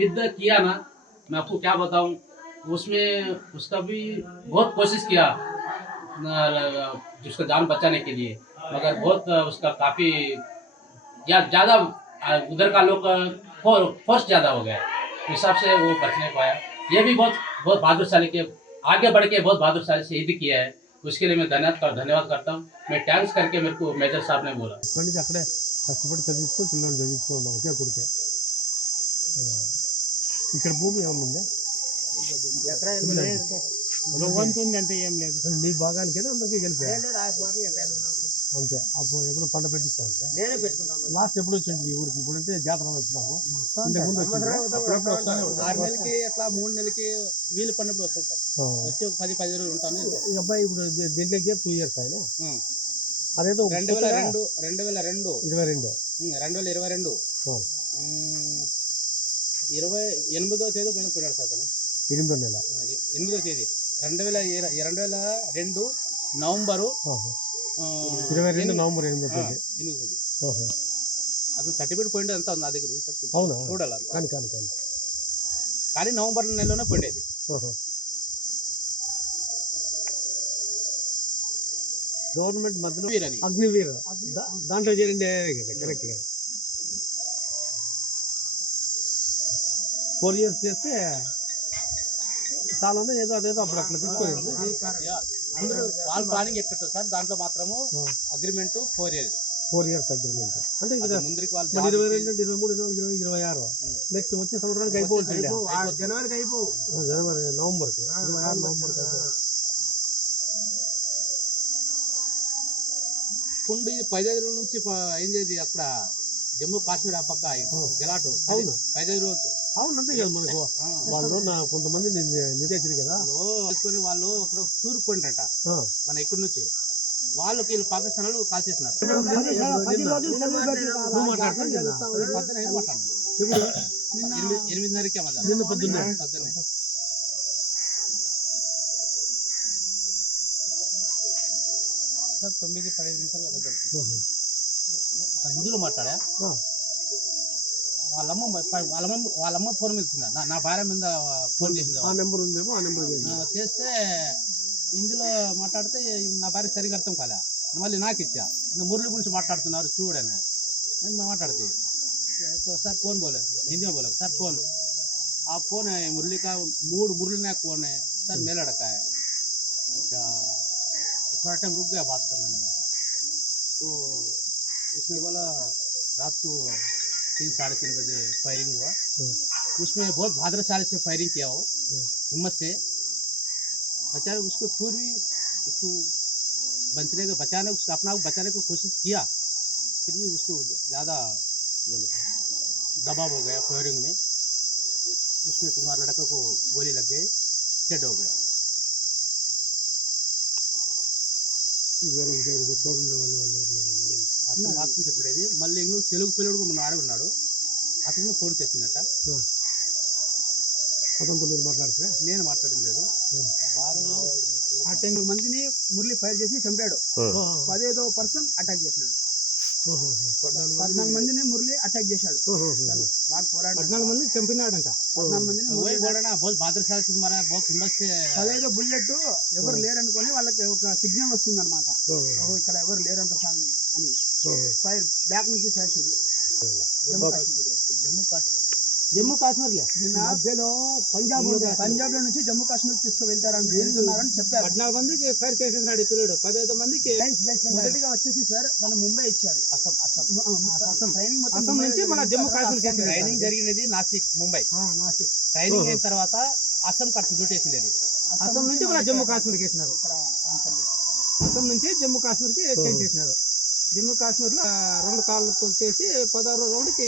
युद्ध किया ना, मैं आपको क्या बताऊँ, उसमें उसका भी बहुत कोशिश किया जिसका जान बचाने के लिए, मगर बहुत उसका काफ़ी या ज़्यादा उधर का लोग फोर्स ज़्यादा हो गया, इस हिसाब से वो बच नहीं पाया। ये भी बहुत बहुत बहादुरशाली के आगे बढ़ के बहुत बहादुरशाली से युद्ध किया है, उसके लिए मैं धन्यवाद करता हूँ। मैं थैंक्स करके मेरे को मेजर साहब ने बोला। అక్కడి నుంచి అక్కడే కష్టపడి చదివించుకొని పిల్లల్ని చదివించుకొని ఉన్నాం ఒకే కొడుకే. ఇక్కడ భూమి ఏమన్నా ఉందా? వంతు ఉంది అంటే ఏం లేదు. నీ భాగానికైనా అందరికీ గెలిపా అంతే. అప్పుడు ఎప్పుడు పంట పెట్టిస్తాను లాస్ట్ ఎప్పుడు వచ్చింది ఈ ఊరికి? ఇప్పుడంటే జాతర వచ్చినాము, ఇంతకు ముందు అప్పుడప్పుడు వస్తాను. 6 నెలలకి అట్లా 3 నెలలకి వీలు పడినప్పుడు వస్తుంటాయి. వచ్చి 10 రోజులు ఉంటాను. ఈ అబ్బాయి ఇప్పుడు దీంట్లోకి 2 years ఆయన అదేదో 2022 28వ తేదీ పైన పోయినాడు సార్ అతను. 8వ నెల 8వ తేదీ 2022 నవంబరు 22 నవంబర్ 8వ తేదీ. అతను సర్టిఫికేట్ పోయింది అంతా నా దగ్గర అవునా? చూడాలి కానీ కానీ కానీ కానీ నవంబర్ నెలలోనే పోయిండేది. గవర్నమెంట్ మధ్యలో వీరని అగ్నివీర్ దాంట్లో చేరిండే కదా కరెక్ట్ గా 4 years చేస్తే చాలా ఏదో అదేదో అప్పుడు అట్లా తీసుకోలేదు. వాళ్ళు ప్లానింగ్ ఎట్టు సార్ దాంట్లో మాత్రము అగ్రిమెంట్ 4 years అగ్రిమెంట్ అంటే ముందుకి వాళ్ళు 22, 23, 24, 25, 26 నెక్స్ట్ వచ్చే సంవత్సరానికి అయిపోవచ్చు. జనవరి నవంబర్ 26 నవంబర్ పుండు 15 రోజుల నుంచి అయింది అక్కడ జమ్మూ కాశ్మీర్ ఆ పక్క గెలాటు. అవును 15 రోజులు. అవును అంతే కదా. మనకు వాళ్ళు కొంతమంది నిర్దేశారు కదా చేసుకొని వాళ్ళు అక్కడ టూర్ పోయినట మన ఇక్కడి నుంచి. వాళ్ళకి వీళ్ళు పాకిస్తాన్ వాళ్ళు కాల్ చేసినారు. ఇప్పుడు 8:30కి నిన్న పొద్దున్నే సార్ 9-15 నిమిషాలు హిందీలో మాట్లాడా. వాళ్ళమ్మ ఫోన్ మీద ఇచ్చిందా, నా భార్య మీద ఫోన్ చేసింది. ఆ నెంబర్ ఉందేమో, ఆ నెంబర్ చేస్తే హిందీలో మాట్లాడితే నా భార్య సరిగ్గా అర్థం కాలే. మళ్ళీ నాకు ఇచ్చా, మురళి గురించి మాట్లాడుతున్నారు చూడని నేను మాట్లాడితే सर कौन बोले, हिंदी में बोला सर कौन, आप कौन है? मुरली का मूड मुरली नायक कौन है? सर मेरा लड़का है। अच्छा थोड़ा टाइम रुक गया बात करने में, तो उसने बोला रात को 3-3:30 बजे फायरिंग हुआ। उसमें बहुत बहादुरशाली से फायरिंग किया हो, हिम्मत से बचा उसको, फिर भी उसको बचाने उसका अपना बचाने की कोशिश किया, फिर भी उसको ज़्यादा बोले दबाव हो गया फायरिंग में। उसमें तुम्हारा लड़का को गोली लग गई, डेड हो गए। అతను మాత్రం చెప్పేది. మళ్ళీ ఇంకో తెలుగు పిల్లడు మన ఆడ ఉన్నాడు, అతను ఫోన్ చేసిందట. అతనితో మీరు మాట్లాడితే నేను మాట్లాడింది లేదు. ఆ 10 మందిని మురళి ఫైర్ చేసి చంపాడు. 15వ పర్సన్ అటాక్ చేసినాడు. 14 మందిని మురళి అటాక్ చేశాడు. బాగా పోరాడు. 14 మంది చంపినాడంట. 14 మందిని మురళి बहुत बहादुरशाली से मारा, बहुत हिम्मत से. 15వ బుల్లెట్ ఎవరు లేరనుకొని వాళ్ళకి ఒక సిగ్నల్ వస్తుంది అనమాట, ఇక్కడ ఎవరు లేరంత అని. ఫైర్ బ్యాక్ నుంచి ఫైర్ షూట్. జమ్మూ కాశ్మీర్ పంజాబ్ లో నుంచి జమ్మూ కాశ్మీర్ వెళ్తున్నారని చెప్పారు. 14 మందికి ఫైర్ చేసేసినాడు పిల్లడు. 15 మందికి మొదటిగా వచ్చేసి సార్ తను ముంబై ఇచ్చారు. ట్రైనింగ్ అస్సాం నుంచి మన జమ్మూ కాశ్మీర్ ట్రైనింగ్ జరిగినది నాసిక్, ముంబై. ట్రైనింగ్ అయిన తర్వాత అస్సాం కట్టు డ్యూటీ. అస్సాం నుంచి మన జమ్మూ కాశ్మీర్కి వేసినారు. అస్సాం నుంచి జమ్మూ కాశ్మీర్కి చేంజ్ చేసినారు. జమ్మూ కాశ్మీర్లో 2 కాళ్ళు చేసి 16వ రౌండ్కి